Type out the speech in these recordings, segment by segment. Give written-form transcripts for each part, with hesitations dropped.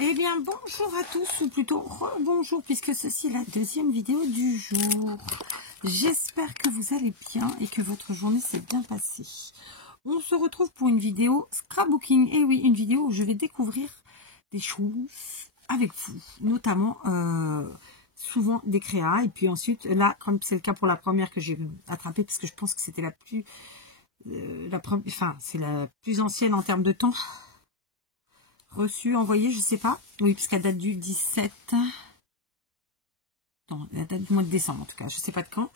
Eh bien, bonjour à tous, ou plutôt bonjour, puisque ceci est la deuxième vidéo du jour. J'espère que vous allez bien et que votre journée s'est bien passée. On se retrouve pour une vidéo scrapbooking. Et oui, une vidéo où je vais découvrir des choses avec vous, notamment souvent des créas. Et puis ensuite, là, comme c'est le cas pour la première que j'ai attrapée, parce que je pense que c'était la plus... c'est la plus ancienne en termes de temps. Reçu, envoyé, je sais pas. Oui, puisqu'elle date du 17. Non, la date du mois de décembre en tout cas. Je sais pas de quand.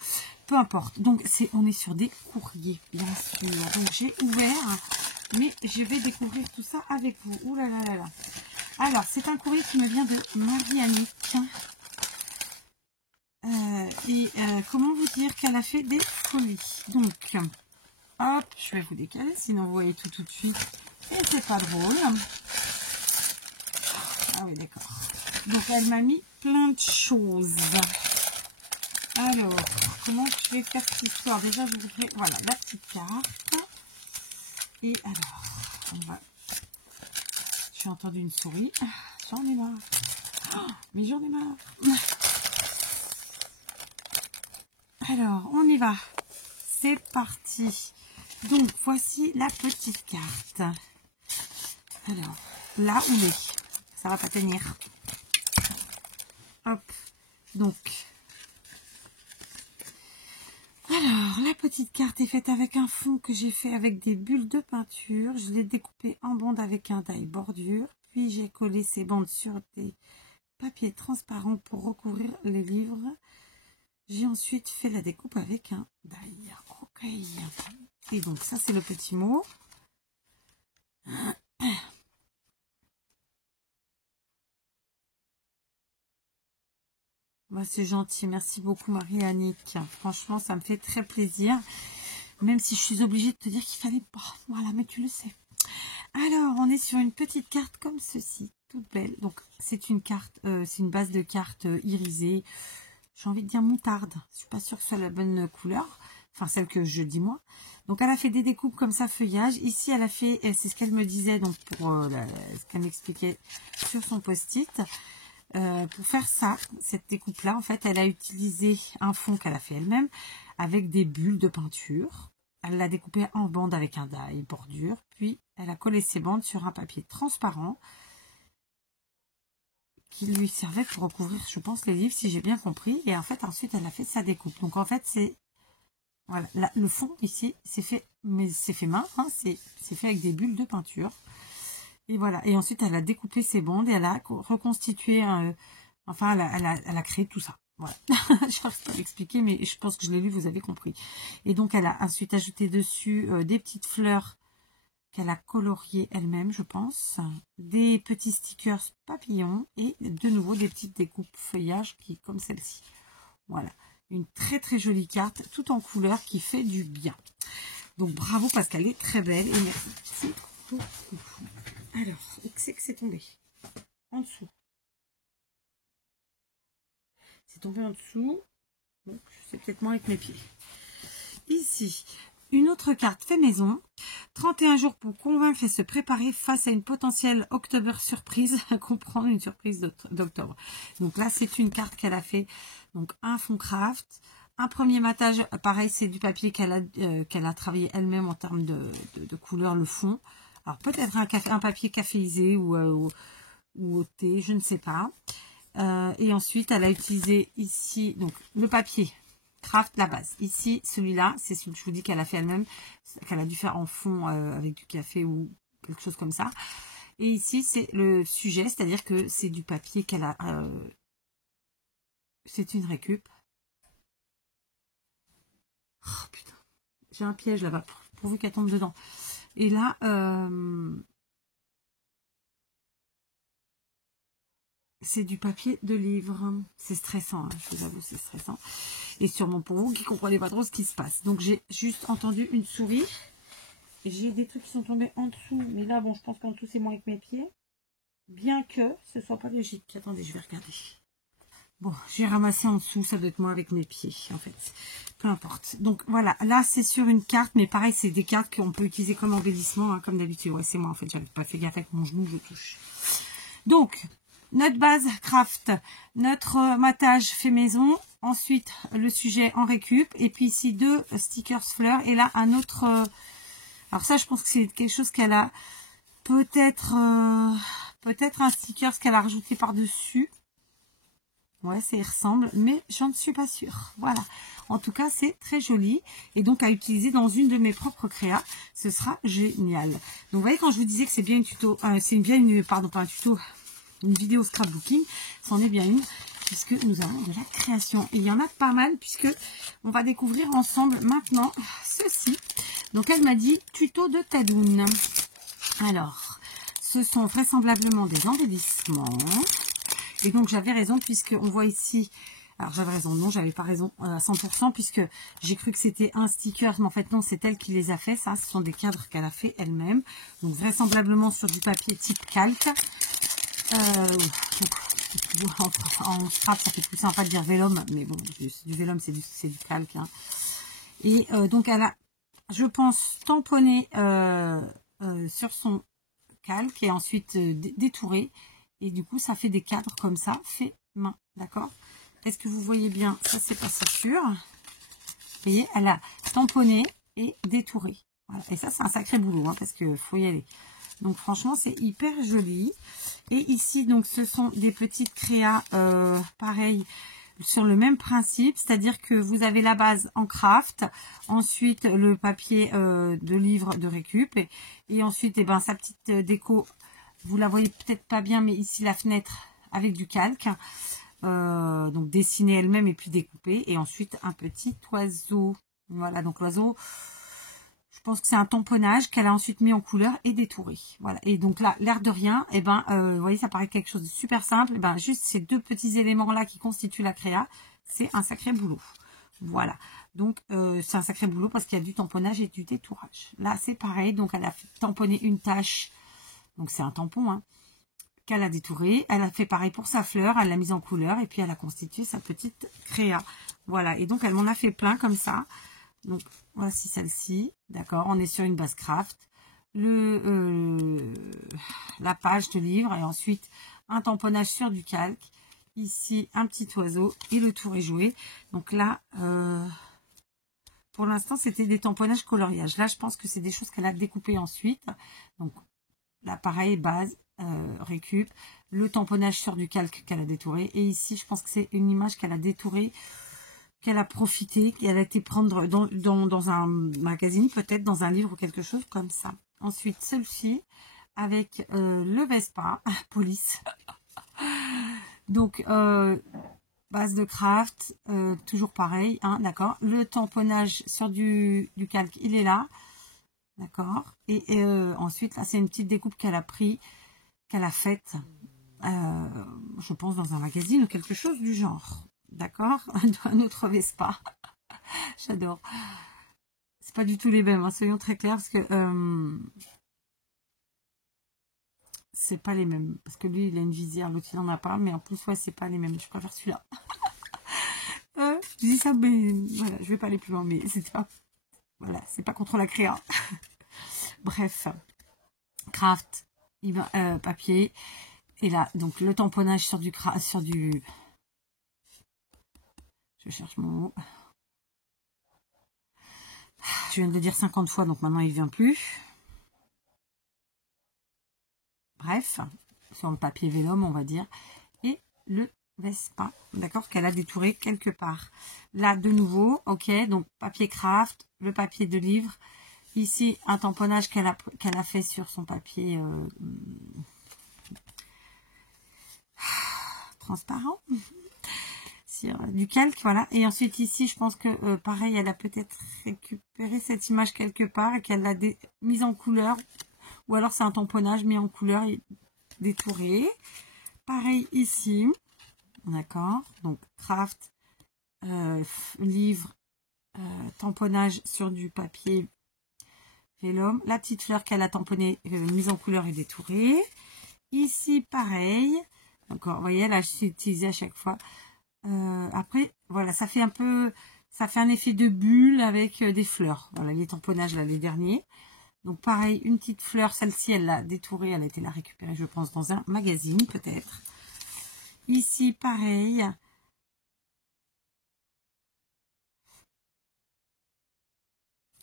Peu importe. Donc, on est sur des courriers, bien sûr. Donc, j'ai ouvert. Mais je vais découvrir tout ça avec vous. Ouh là là là là. Alors, c'est un courrier qui me vient de Marie-Annick. Comment vous dire qu'elle a fait des folies. Donc, hop, je vais vous décaler. Sinon, vous voyez tout de suite. Et c'est pas drôle. Ah oui, d'accord. Donc, elle m'a mis plein de choses. Alors, comment je vais faire cette histoire? Déjà, je vous fais, voilà, la petite carte. Et alors, on va... J'ai entendu une souris. J'en ai marre. Oh, mais j'en ai marre. Alors, on y va. C'est parti. Donc, voici la petite carte. Alors, là, on est. Ça va pas tenir. Hop. Donc, alors, la petite carte est faite avec un fond que j'ai fait avec des bulles de peinture. Je l'ai découpé en bandes avec un die bordure. Puis, j'ai collé ces bandes sur des papiers transparents pour recouvrir les livres. J'ai ensuite fait la découpe avec un die. Ok. Et donc, ça, c'est le petit mot. Bah, c'est gentil. Merci beaucoup, Marie-Annick. Franchement, ça me fait très plaisir. Même si je suis obligée de te dire qu'il fallait pas. Voilà, mais tu le sais. Alors, on est sur une petite carte comme ceci. Toute belle. Donc, c'est une carte, c'est une base de cartes irisée. J'ai envie de dire moutarde. Je suis pas sûre que ce soit la bonne couleur. Enfin, celle que je dis moi. Donc, elle a fait des découpes comme ça, feuillage. Ici, elle a fait, c'est ce qu'elle me disait, donc pour ce qu'elle m'expliquait sur son post-it. Pour faire ça, cette découpe-là, en fait, elle a utilisé un fond qu'elle a fait elle-même avec des bulles de peinture. Elle l'a découpé en bandes avec un die bordure. Puis, elle a collé ses bandes sur un papier transparent qui lui servait pour recouvrir, je pense, les livres, si j'ai bien compris. Et en fait, ensuite, elle a fait sa découpe. Donc, en fait, c'est... Voilà, là, le fond, ici, c'est fait, mais c'est fait main. Hein, c'est fait avec des bulles de peinture. Et voilà. Et ensuite, elle a découpé ses bandes et elle a reconstitué... enfin, elle a créé tout ça. Voilà. Je n'arrive pas à l'expliquer, mais je pense que je l'ai lu, vous avez compris. Et donc, elle a ensuite ajouté dessus des petites fleurs qu'elle a coloriées elle-même, je pense. Des petits stickers papillons et de nouveau des petites découpes feuillage qui, comme celle-ci. Voilà. Une très très jolie carte, tout en couleur, qui fait du bien. Donc, bravo parce qu'elle est très belle. Et merci beaucoup. Alors, où c'est que c'est tombé? En dessous. C'est tombé en dessous. Donc, c'est peut-être moi avec mes pieds. Ici, une autre carte fait maison. 31 jours pour convaincre et se préparer face à une potentielle October surprise. Comprendre une surprise d'octobre. Donc là, c'est une carte qu'elle a fait. Donc, un fond craft. Un premier matage, pareil, c'est du papier qu'elle a travaillé elle-même en termes de couleur, le fond. Alors, peut-être un papier caféisé ou au thé, je ne sais pas. Et ensuite, elle a utilisé ici, donc, le papier craft, la base. Ici, celui-là, c'est celui que je vous dis qu'elle a fait elle-même, qu'elle a dû faire en fond avec du café ou quelque chose comme ça. Et ici, c'est le sujet, c'est-à-dire que c'est du papier qu'elle a... c'est une récup. Oh putain, j'ai un piège là-bas, pourvu qu'elle tombe dedans. Et là, c'est du papier de livre. C'est stressant, hein, je vous avoue, c'est stressant. Et sûrement pour vous qui ne comprenez pas trop ce qui se passe. Donc, j'ai juste entendu une souris. Et j'ai des trucs qui sont tombés en dessous. Mais là, bon, je pense qu'en dessous, c'est moi avec mes pieds. Bien que ce soit pas logique. Attendez, je vais regarder. Bon, j'ai ramassé en dessous. Ça doit être moi avec mes pieds, en fait. Peu importe. Donc, voilà. Là, c'est sur une carte. Mais pareil, c'est des cartes qu'on peut utiliser comme embellissement, hein, comme d'habitude. Ouais, c'est moi, en fait. J'avais pas fait gaffe avec mon genou, je touche. Donc, notre base craft, notre matage fait maison, ensuite le sujet en récup, et puis ici 2 stickers fleurs, et là un autre... alors ça, je pense que c'est quelque chose qu'elle a peut-être un sticker qu'elle a rajouté par-dessus. Ouais, ça y ressemble, mais j'en ne suis pas sûre. Voilà. En tout cas, c'est très joli. Et donc, à utiliser dans une de mes propres créas, ce sera génial. Donc, vous voyez, quand je vous disais que c'est bien une tuto, pardon, pas un tuto, une vidéo scrapbooking, c'en est bien une, puisque nous avons de la création. Et il y en a pas mal, puisque on va découvrir ensemble maintenant ceci. Donc, elle m'a dit tuto de Tadoun. Alors, ce sont vraisemblablement des embellissements. Et donc, j'avais raison, puisqu'on voit ici... alors, j'avais raison. Non, j'avais pas raison à 100%, puisque j'ai cru que c'était un sticker. Mais en fait, non, c'est elle qui les a fait. Ça, ce sont des cadres qu'elle a fait elle-même. Donc, vraisemblablement sur du papier type calque. En scrap, ça fait plus sympa de dire vélum. Mais bon, du vélum, c'est du calque. Hein. Et donc, elle a, je pense, tamponné sur son calque et ensuite détouré. Et du coup, ça fait des cadres comme ça, fait main, d'accord? Est-ce que vous voyez bien? Ça, c'est pas ça sûr. Vous voyez, elle a tamponné et détouré. Voilà. Et ça, c'est un sacré boulot, hein, parce que faut y aller. Donc, franchement, c'est hyper joli. Et ici, donc, ce sont des petites créas, pareil, sur le même principe. C'est-à-dire que vous avez la base en craft, ensuite le papier de livre de récup, et ensuite, eh ben, sa petite déco. Vous la voyez peut-être pas bien, mais ici la fenêtre avec du calque. Donc dessinée elle-même et puis découpée. Et ensuite un petit oiseau. Voilà, donc l'oiseau, je pense que c'est un tamponnage qu'elle a ensuite mis en couleur et détouré. Voilà, et donc là, l'air de rien, et ben, vous voyez, ça paraît quelque chose de super simple. Et ben, juste ces 2 petits éléments-là qui constituent la créa, c'est un sacré boulot. Voilà, donc c'est un sacré boulot parce qu'il y a du tamponnage et du détourage. Là, c'est pareil, donc elle a tamponné une tache. Donc, c'est un tampon hein, qu'elle a détouré. Elle a fait pareil pour sa fleur. Elle l'a mise en couleur. Et puis, elle a constitué sa petite créa. Voilà. Et donc, elle m'en a fait plein comme ça. Donc, voici celle-ci. D'accord. On est sur une base craft. La page de livre. Et ensuite, un tamponnage sur du calque. Ici, un petit oiseau. Et le tour est joué. Donc là... pour l'instant, c'était des tamponnages coloriage. Là, je pense que c'est des choses qu'elle a découpées ensuite. Donc, là, pareil, base, récup, le tamponnage sur du calque qu'elle a détouré. Et ici, je pense que c'est une image qu'elle a détourée, qu'elle a profité, qu'elle a été prendre dans un magazine, peut-être dans un livre ou quelque chose comme ça. Ensuite, celle-ci, avec le Vespa, police. Donc, base de craft, toujours pareil, hein, d'accord. Le tamponnage sur du calque, il est là. D'accord. Et ensuite, là, c'est une petite découpe qu'elle a pris, qu'elle a faite, je pense, dans un magazine ou quelque chose du genre. D'accord. Un autre Vespa. J'adore. C'est pas du tout les mêmes, hein, soyons très clairs, parce que c'est pas les mêmes. Parce que lui, il a une visière, l'autre, il en a pas. Mais en plus, ouais, c'est pas les mêmes. Je préfère celui-là. Je dis ça, mais voilà, je vais pas aller plus loin, mais c'est pas... Voilà, c'est pas contre la créa. Bref, craft, papier, et là, donc le tamponnage sur du... Je cherche mon mot. Je viens de le dire 50 fois, donc maintenant il ne vient plus. Bref, sur le papier vélum, on va dire. Et le Vespa, d'accord, qu'elle a détouré quelque part. Là, de nouveau, ok, donc papier craft, le papier de livre. Ici, un tamponnage qu'elle a fait sur son papier transparent. Sur du calque, voilà. Et ensuite, ici, je pense que, pareil, elle a peut-être récupéré cette image quelque part et qu'elle l'a mise en couleur. Ou alors, c'est un tamponnage mis en couleur et détouré. Pareil ici. D'accord. Donc, craft, livre, tamponnage sur du papier vélum. La petite fleur qu'elle a tamponnée, mise en couleur et détourée. Ici, pareil. Encore, vous voyez, là, je suis utilisée à chaque fois. Après, voilà, ça fait un effet de bulle avec des fleurs. Voilà, les tamponnages, là, les derniers. Donc pareil, une petite fleur, celle-ci elle l'a détourée, elle a été la récupérer je pense dans un magazine peut-être. Ici pareil.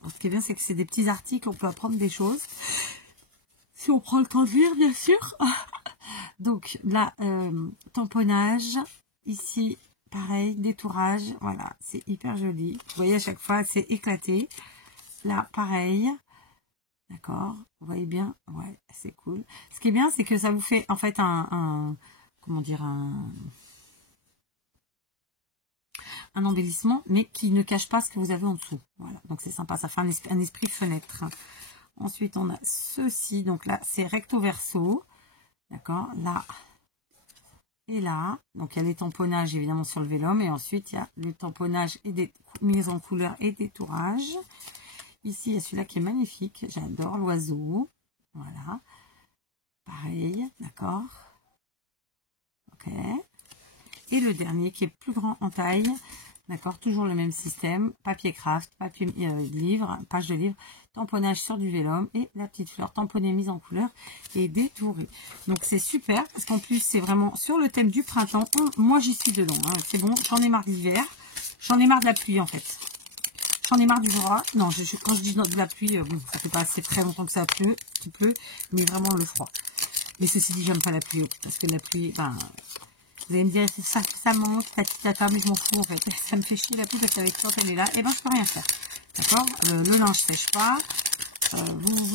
Alors, ce qui est bien c'est que c'est des petits articles, on peut apprendre des choses. Si on prend le temps de lire bien sûr. Donc là, tamponnage, ici pareil, détourage, voilà, c'est hyper joli. Vous voyez à chaque fois c'est éclaté. Là pareil. D'accord, vous voyez bien, ouais, c'est cool. Ce qui est bien, c'est que ça vous fait en fait comment dire, un embellissement, mais qui ne cache pas ce que vous avez en dessous. Voilà, donc c'est sympa, ça fait un esprit fenêtre. Ensuite, on a ceci, donc là, c'est recto verso, d'accord, là et là. Donc il y a les tamponnages évidemment sur le vélum, et ensuite il y a le tamponnage et des mises en couleur et détourage. Ici, il y a celui-là qui est magnifique. J'adore l'oiseau. Voilà. Pareil, d'accord. Ok. Et le dernier qui est plus grand en taille. D'accord, toujours le même système. Papier craft, papier livre, page de livre, tamponnage sur du vélum et la petite fleur tamponnée mise en couleur et détourée. Donc c'est super parce qu'en plus c'est vraiment sur le thème du printemps. Moi j'y suis dedans. Hein. C'est bon, j'en ai marre de l'hiver. J'en ai marre de la pluie en fait. J'en ai marre du froid. Non, quand je dis de la pluie, bon, ça fait pas assez très longtemps que ça pleut, qu'il pleut, mais vraiment le froid. Mais ceci dit, j'aime pas la pluie, parce que la pluie, ben, vous allez me dire, ça monte, tata, mais je m'en fous en fait. Ça me fait chier la pluie parce qu'avec quand elle est là, et ben je peux rien faire. D'accord, le linge sèche pas.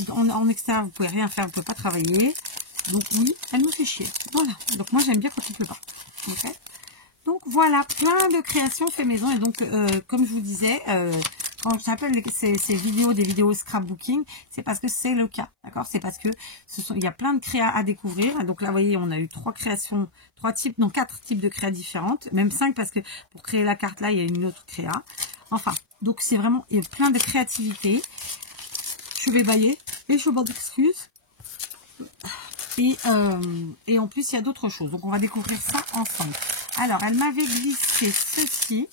En extérieur, vous pouvez rien faire, vous pouvez pas travailler. Donc oui, elle me fait chier. Voilà. Donc moi j'aime bien quand il pleut pas. Ok. Donc voilà, plein de créations fait maison. Et donc, comme je vous disais, quand j'appelle ces vidéos des vidéos scrapbooking, c'est parce que c'est le cas, d'accord? C'est parce que il y a plein de créas à découvrir. Donc là, vous voyez, on a eu 4 types de créas différentes, même 5 parce que pour créer la carte là, il y a une autre créa. Enfin, donc c'est vraiment, il y a plein de créativité. Je vais bailler et je m'en excuse. Et en plus, il y a d'autres choses. Donc, on va découvrir ça ensemble. Alors, elle m'avait glissé ceci.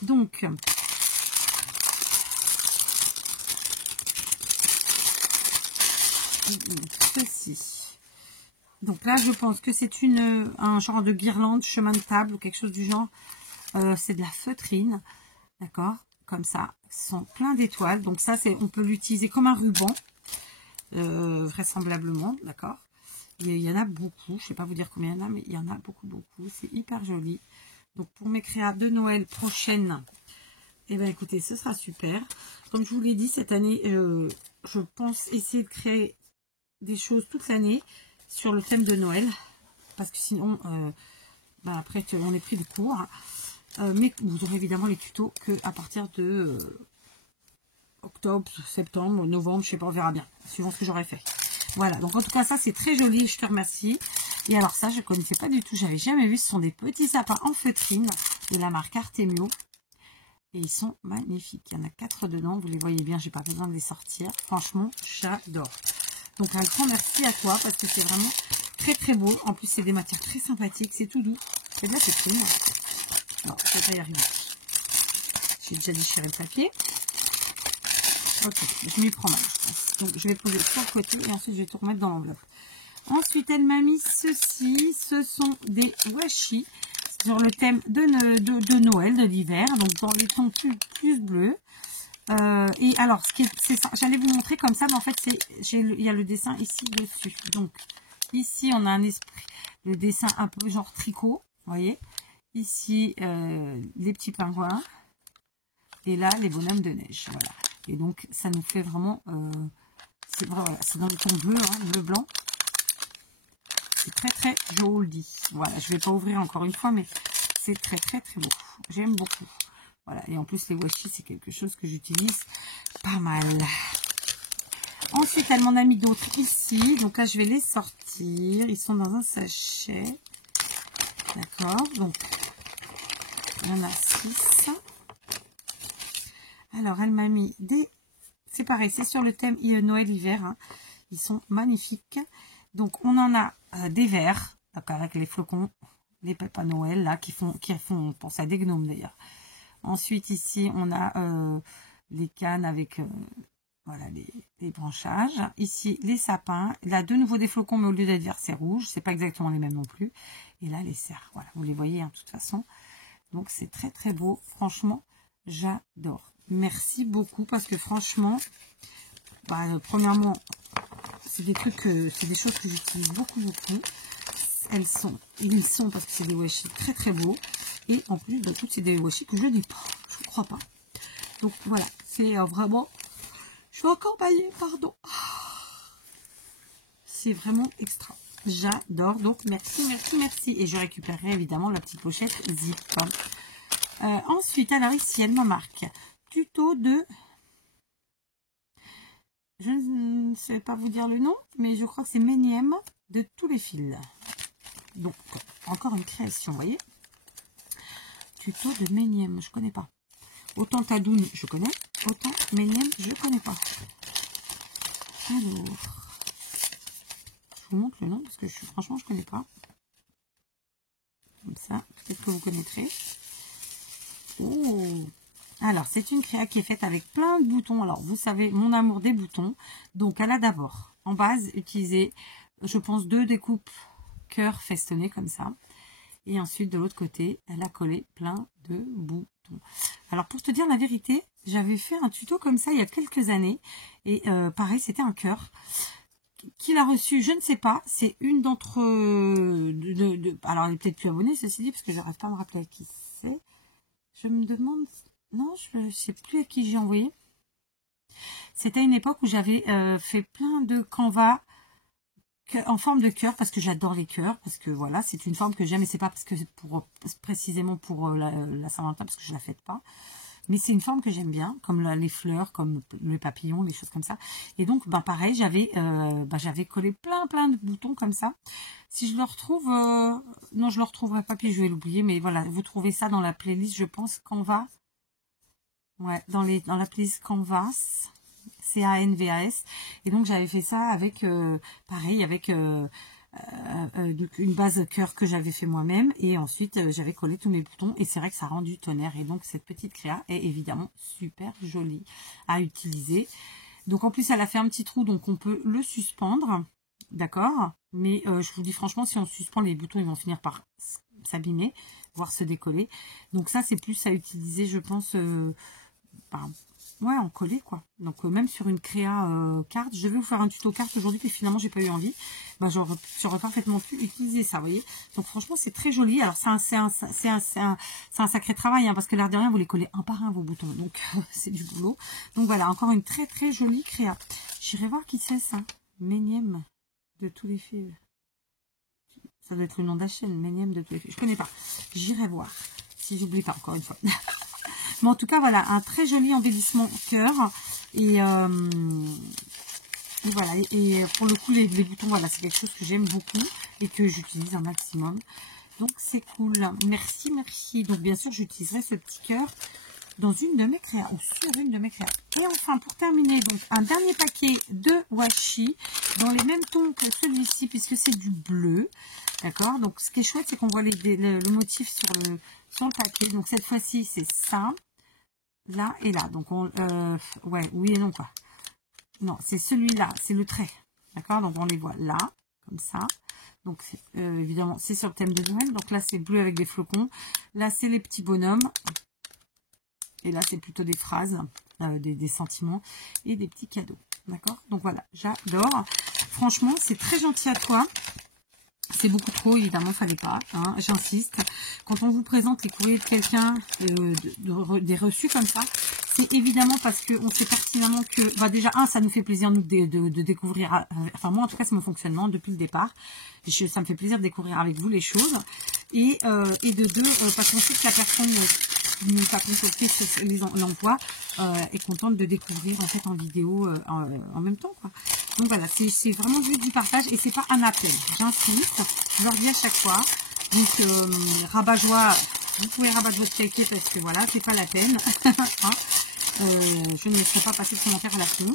Donc, ceci. Donc là, je pense que c'est un genre de guirlande, chemin de table ou quelque chose du genre. C'est de la feutrine. D'accord? Comme ça. Ce sont plein d'étoiles. Donc ça, on peut l'utiliser comme un ruban. Vraisemblablement. D'accord? Il y en a beaucoup, je ne sais pas vous dire combien il y en a, mais il y en a beaucoup. C'est hyper joli. Donc pour mes créas de Noël prochaines, eh bien écoutez, ce sera super. Comme je vous l'ai dit, cette année, je pense essayer de créer des choses toute l'année sur le thème de Noël. Parce que sinon, après on est pris de court. Mais vous aurez évidemment les tutos qu'à partir de octobre, septembre, novembre, je ne sais pas, on verra bien, suivant ce que j'aurai fait. Voilà, donc en tout cas, ça c'est très joli, je te remercie. Et alors ça, je ne connaissais pas du tout, j'avais jamais vu, ce sont des petits sapins en feutrine de la marque Artemio. Et ils sont magnifiques, il y en a 4 dedans, vous les voyez bien, j'ai pas besoin de les sortir. Franchement, j'adore. Donc un grand merci à toi, parce que c'est vraiment très beau. En plus, c'est des matières très sympathiques, c'est tout doux. C'est de la feutrine. Non, je vais pas y arriver. J'ai déjà déchiré le papier. Ok, je m'y prends mal, je pense. Donc, je vais poser ça de côté et ensuite, je vais tout remettre dans l'enveloppe. Ensuite, elle m'a mis ceci. Ce sont des washi sur le thème de Noël, de l'hiver. Donc, dans les tons plus bleus. Et alors, j'allais vous montrer comme ça, mais en fait, il y a le dessin ici dessus. Donc, ici, on a un esprit, le dessin un peu genre tricot, vous voyez. Ici, les petits pingouins. Et là, les bonhommes de neige, voilà. Et donc, ça nous fait vraiment... c'est dans le ton bleu, hein, bleu-blanc. C'est très joli. Voilà, je ne vais pas ouvrir encore une fois, mais c'est très beau. J'aime beaucoup. Voilà, et en plus, les washi, c'est quelque chose que j'utilise pas mal. Ensuite, elle m'en a mis d'autres ici. Donc là, je vais les sortir. Ils sont dans un sachet. D'accord, donc, il y en a 6. Alors, elle m'a mis des... C'est pareil, c'est sur le thème Noël-hiver. Hein. Ils sont magnifiques. Donc, on en a des verts, d'accord, avec les flocons, les Papa Noël, là, qui font penser à des gnomes, d'ailleurs. Ensuite, ici, on a les cannes avec voilà les branchages. Ici, les sapins. Là, de nouveau des flocons, mais au lieu d'être vert, c'est rouge. C'est pas exactement les mêmes non plus. Et là, les cerfs. Voilà, vous les voyez, hein, de toute façon. Donc, c'est très, très beau. Franchement, j'adore. Merci beaucoup parce que franchement, bah, premièrement, c'est des trucs, c'est des choses que j'utilise beaucoup, beaucoup. Ils sont parce que c'est des washi très, très beaux. Et en plus de tout, c'est des washi que je n'ai pas. Je ne crois pas. Donc, voilà. C'est vraiment... Je suis encore baillée, pardon. C'est vraiment extra. J'adore. Donc, merci, merci, merci. Et je récupérerai évidemment la petite pochette zip. Ensuite, alors ici, elle me marque tuto de... Je ne sais pas vous dire le nom, mais je crois que c'est Ménième de tous les fils. Donc, encore une création, vous voyez. Tuto de Ménième, je connais pas. Autant Tadoun, je connais. Autant Ménième, je connais pas. Alors, je vous montre le nom parce que franchement, je connais pas. Comme ça, peut-être que vous connaîtrez. Oh! Alors, c'est une créa qui est faite avec plein de boutons. Alors, vous savez, mon amour des boutons. Donc, elle a d'abord, en base, utilisé, je pense, 2 découpes cœur festonnés comme ça. Et ensuite, de l'autre côté, elle a collé plein de boutons. Alors, pour te dire la vérité, j'avais fait un tuto comme ça il y a quelques années. Et pareil, c'était un cœur. Qui l'a reçu, je ne sais pas. C'est une d'entre... alors, elle est peut-être plus abonnée, ceci dit, parce que je n'arrive pas à me rappeler à qui c'est. Je me demande... Non, je ne sais plus à qui j'ai envoyé. C'était une époque où j'avais fait plein de canvas en forme de cœur, parce que j'adore les cœurs, parce que voilà, c'est une forme que j'aime, et c'est pas parce que précisément pour la Saint-Valentin, parce que je la fête pas, mais c'est une forme que j'aime bien, comme les fleurs, comme les papillons, les choses comme ça. Et donc, bah pareil, j'avais collé plein de boutons comme ça. Si je le retrouve, non, je le retrouverai pas, puis je vais l'oublier, mais voilà, vous trouvez ça dans la playlist, je pense, Canva. Ouais, dans la playlist Canvas. C-A-N-V-A-S. Et donc, j'avais fait ça avec, pareil, avec une base cœur que j'avais fait moi-même. Et ensuite, j'avais collé tous mes boutons. Et c'est vrai que ça rend du tonnerre. Et donc, cette petite créa est évidemment super jolie à utiliser. Donc, en plus, elle a fait un petit trou. Donc, on peut le suspendre. D'accord? Mais je vous dis franchement, si on suspend les boutons, ils vont finir par s'abîmer, voire se décoller. Donc, ça, c'est plus à utiliser, je pense... ouais, en coller quoi. Donc même sur une créa carte, je vais vous faire un tuto carte aujourd'hui, puis finalement j'ai pas eu envie. Ben, j'aurais parfaitement pu utiliser ça, vous voyez. Donc franchement c'est très joli. Alors c'est un sacré travail, hein, parce que l'air de rien vous les collez un par un vos boutons, donc c'est du boulot. Donc voilà, encore une très très jolie créa. J'irai voir qui c'est ça. Ménième de tous les fils. Ça doit être le nom de la chaîne, Ménième de tous les fils. Je connais pas. J'irai voir si j'oublie pas encore une fois. Mais en tout cas, voilà, un très joli embellissement cœur. Et voilà, et pour le coup, les boutons, voilà, c'est quelque chose que j'aime beaucoup et que j'utilise un maximum. Donc, c'est cool. Merci, merci. Donc, bien sûr, j'utiliserai ce petit cœur dans une de mes créas ou sur une de mes créas. Et enfin, pour terminer, donc, un dernier paquet de washi dans les mêmes tons que celui-ci, puisque c'est du bleu. D'accord? Donc, ce qui est chouette, c'est qu'on voit le motif sur le papier. Donc, cette fois-ci, c'est ça. Là et là. Donc, ouais, oui et non, quoi. Non, c'est celui-là, c'est le trait. D'accord? Donc, on les voit là, comme ça. Donc, évidemment, c'est sur le thème de Noël. Donc, là, c'est bleu avec des flocons. Là, c'est les petits bonhommes. Et là, c'est plutôt des phrases, des sentiments et des petits cadeaux. D'accord? Donc, voilà, j'adore. Franchement, c'est très gentil à toi. C'est beaucoup trop, évidemment, fallait pas, hein, j'insiste. Quand on vous présente les courriers de quelqu'un, des reçus comme ça, c'est évidemment parce qu'on sait pertinemment que, bah déjà, ça nous fait plaisir nous, de découvrir, enfin moi en tout cas c'est mon fonctionnement depuis le départ, ça me fait plaisir de découvrir avec vous les choses, et de deux, parce qu'on sait que la personne qui nous a contacté l'envoi est contente de découvrir en fait en vidéo en même temps, quoi. Donc voilà, c'est vraiment juste du partage et c'est pas un appel. J'insiste, je leur dis à chaque fois. Donc rabat-joie, vous pouvez rabattre votre paquet parce que voilà, c'est pas la peine. Hein, je ne laisserai pas passer de commentaires à la fin.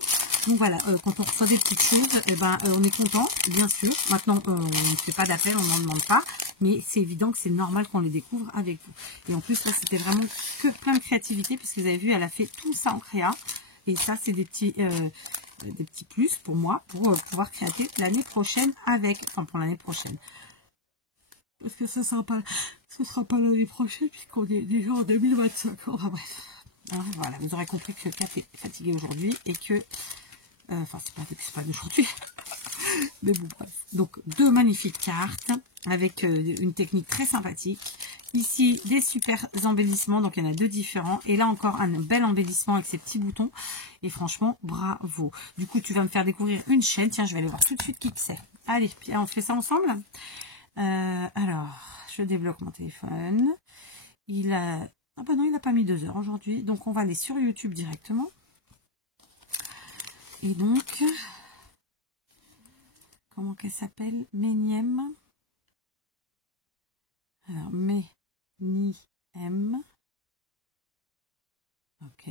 Donc voilà, quand on reçoit des petites choses, eh ben, on est content, bien sûr. Maintenant, on ne fait pas d'appel, on n'en demande pas. Mais c'est évident que c'est normal qu'on les découvre avec vous. Et en plus, là, c'était vraiment que plein de créativité, puisque vous avez vu, elle a fait tout ça en créa. Et ça, c'est des petits plus pour moi, pour pouvoir créer l'année prochaine avec, enfin pour l'année prochaine. Parce que ce sera pas l'année prochaine, puisqu'on est déjà en 2025. Enfin bref. Hein, voilà, vous aurez compris que Kat est fatiguée aujourd'hui et que... Enfin, c'est pas d'aujourd'hui. Mais bon, bref. Donc, 2 magnifiques cartes avec une technique très sympathique. Ici, des super embellissements. Donc, il y en a 2 différents. Et là, encore un bel embellissement avec ces petits boutons. Et franchement, bravo. Du coup, tu vas me faire découvrir une chaîne. Tiens, je vais aller voir tout de suite qui c'est. Allez, on fait ça ensemble. Alors, je débloque mon téléphone. Il a... Ah bah non, il n'a pas mis 2 heures aujourd'hui. Donc, on va aller sur YouTube directement. Et donc... Comment qu'elle s'appelle? Méniem. Alors, Méniem. Ok.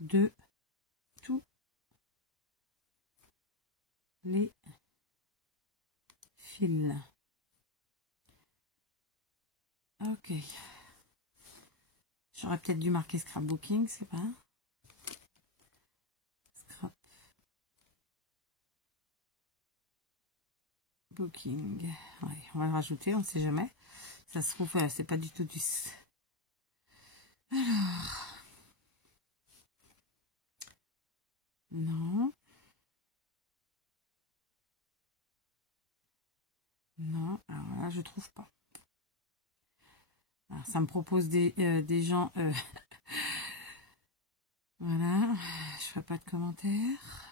De tous les fils. Ok. J'aurais peut-être dû marquer scrapbooking, c'est pas. Scrapbooking. Ouais, on va le rajouter, on ne sait jamais. Ça se trouve, c'est pas du tout du... Alors... Non. Non, alors là, je trouve pas. Alors, ça me propose des gens... Voilà, je ferai pas de commentaires.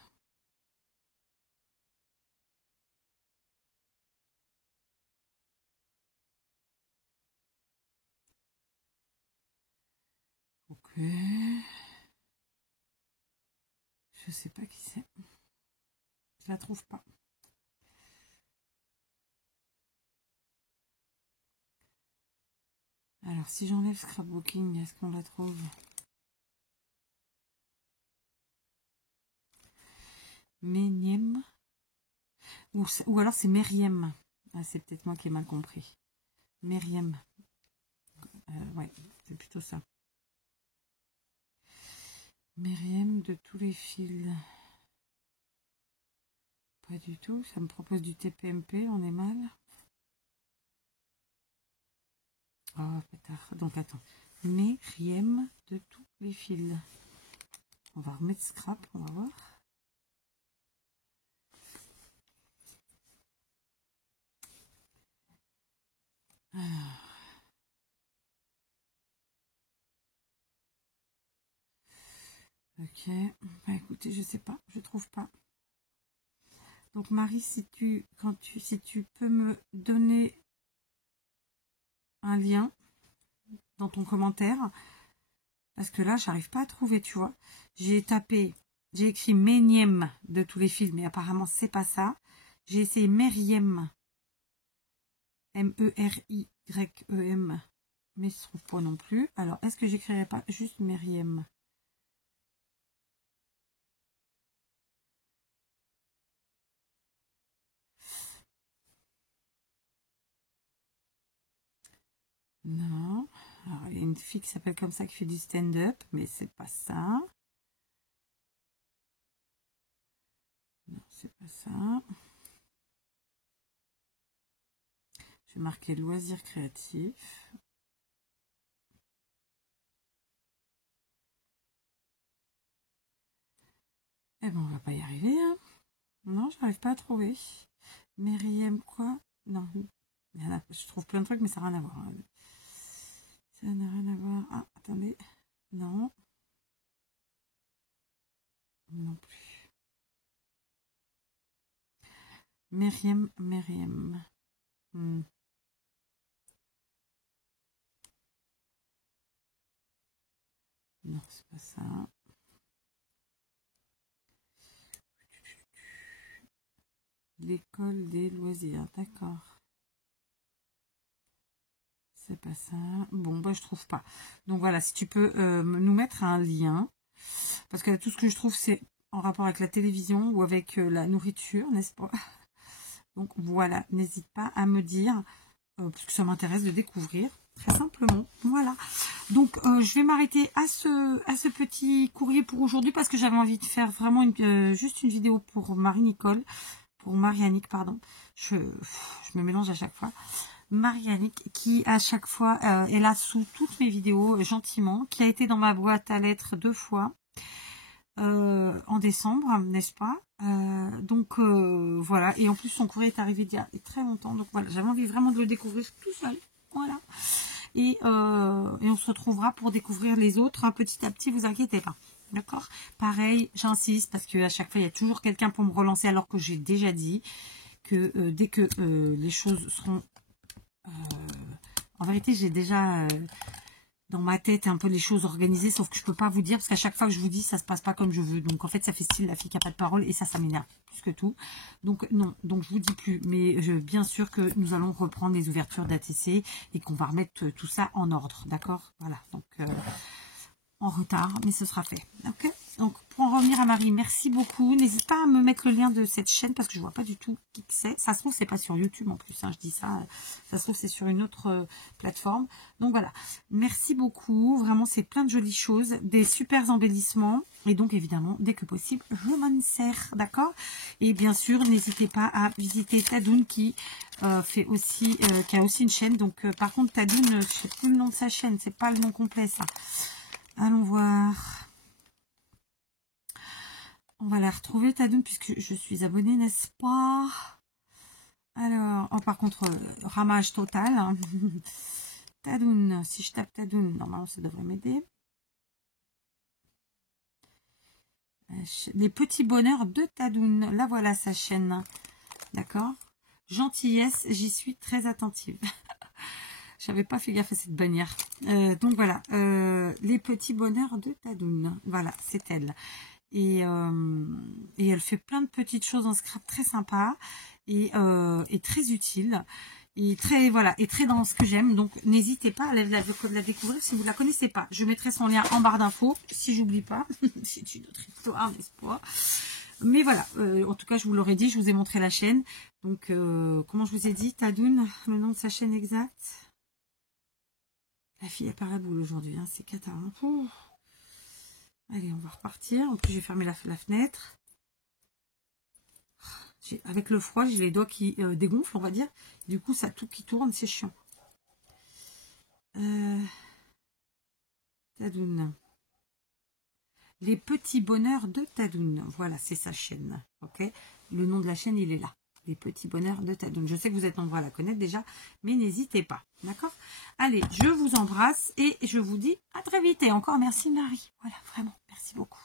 Ok. Je sais pas qui c'est. Je la trouve pas. Alors, si j'enlève scrapbooking, est-ce qu'on la trouve? Méniem. Ou alors c'est Meriem. Ah, c'est peut-être moi qui ai mal compris. Meriem. Ouais, c'est plutôt ça. Meriem de tous les fils. Pas du tout. Ça me propose du TPMP. On est mal. Oh, pétard. Donc, attends. Meriem de tous les fils. On va remettre scrap. On va voir. Alors. Ok. Bah, écoutez, je sais pas. Je trouve pas. Donc Marie, si tu peux me donner un lien dans ton commentaire, parce que là, j'arrive pas à trouver, tu vois. J'ai écrit Méniem de tous les fils, mais apparemment, c'est pas ça. J'ai essayé Meriem, M-E-R-Y-E-M, mais je trouve pas non plus. Alors, est-ce que j'écrirais pas juste Meriem? Non. Alors, il y a une fille qui s'appelle comme ça, qui fait du stand-up, mais c'est pas ça. Non, c'est pas ça. Je vais marquer loisirs créatifs. Eh ben, on va pas y arriver, hein. Non, j'arrive pas à trouver. Meriem quoi? Non. Je trouve plein de trucs, mais ça n'a rien à voir. Ça n'a rien à voir. Ah, attendez. Non. Non plus. Meriem. Non, c'est pas ça. L'école des loisirs, d'accord. C'est pas ça. Bon, bah je trouve pas. Donc voilà, si tu peux nous mettre un lien. Parce que tout ce que je trouve, c'est en rapport avec la télévision ou avec la nourriture, n'est-ce pas? Donc voilà, n'hésite pas à me dire, parce que ça m'intéresse de découvrir. très simplement. Voilà. Donc, je vais m'arrêter à ce petit courrier pour aujourd'hui parce que j'avais envie de faire vraiment juste une vidéo pour Marie-Nicole, pour Marie-Annick, pardon. Je me mélange à chaque fois. Marie-Annick qui à chaque fois est là sous toutes mes vidéos gentiment, qui a été dans ma boîte à lettres 2 fois en décembre, n'est-ce pas? Donc voilà, et en plus son courrier est arrivé il y a très longtemps, donc voilà, j'avais envie vraiment de le découvrir tout seul, voilà. Et on se retrouvera pour découvrir les autres hein, petit à petit, vous inquiétez pas. D'accord? Pareil, j'insiste parce que à chaque fois il y a toujours quelqu'un pour me relancer alors que j'ai déjà dit que dès que les choses seront en vérité, j'ai déjà dans ma tête un peu les choses organisées, sauf que je peux pas vous dire, parce qu'à chaque fois que je vous dis, ça se passe pas comme je veux. Donc en fait, ça fait style la fille qui a pas de parole, et ça m'énerve plus que tout. Donc non, donc je vous dis plus. Mais bien sûr que nous allons reprendre les ouvertures d'ATC, et qu'on va remettre tout ça en ordre, d'accord? Voilà, donc en retard, mais ce sera fait. Ok. Donc pour en revenir à Marie, merci beaucoup. N'hésite pas à me mettre le lien de cette chaîne parce que je vois pas du tout qui c'est. Ça se trouve c'est pas sur YouTube en plus. Hein, je dis ça. Ça se trouve c'est sur une autre plateforme. Donc voilà. Merci beaucoup. Vraiment c'est plein de jolies choses, des super embellissements et donc évidemment dès que possible je m'en sers, d'accord. Et bien sûr n'hésitez pas à visiter Tadoun qui fait aussi, qui a aussi une chaîne. Donc par contre Tadoun, je sais plus le nom de sa chaîne. C'est pas le nom complet ça. Allons voir. On va la retrouver, Tadoun, puisque je suis abonnée, n'est-ce pas? Alors, oh, par contre, ramage total. Hein. Tadoun, si je tape Tadoun, normalement, ça devrait m'aider. Les petits bonheurs de Tadoun. Là, voilà sa chaîne. D'accord? Gentillesse, j'y suis très attentive. J'avais pas fait gaffe à cette bannière. Donc voilà, les petits bonheurs de Tadoun. Voilà, c'est elle. Et elle fait plein de petites choses en scrap très sympa et très utile. Et très voilà, et très dans ce que j'aime. Donc n'hésitez pas à la découvrir si vous ne la connaissez pas. Je mettrai son lien en barre d'infos, si j'oublie pas. C'est une autre histoire, n'est-ce pas? Mais voilà, en tout cas, je vous l'aurais dit, je vous ai montré la chaîne. Donc, comment je vous ai dit, Tadoun, le nom de sa chaîne exacte. La fille est pas à la boule aujourd'hui, hein, c'est cata. Hein. Allez, on va repartir. En plus, je vais fermer la fenêtre. Avec le froid, j'ai les doigts qui dégonflent, on va dire. Du coup, ça tout qui tourne, c'est chiant. Tadoun. Les petits bonheurs de Tadoun. Voilà, c'est sa chaîne. Ok. Le nom de la chaîne, il est là. Les petits bonheurs de Tadoun. Je sais que vous êtes nombreux à la connaître déjà, mais n'hésitez pas. D'accord? Allez, je vous embrasse et je vous dis à très vite. Et encore merci Marie. Voilà, vraiment, merci beaucoup.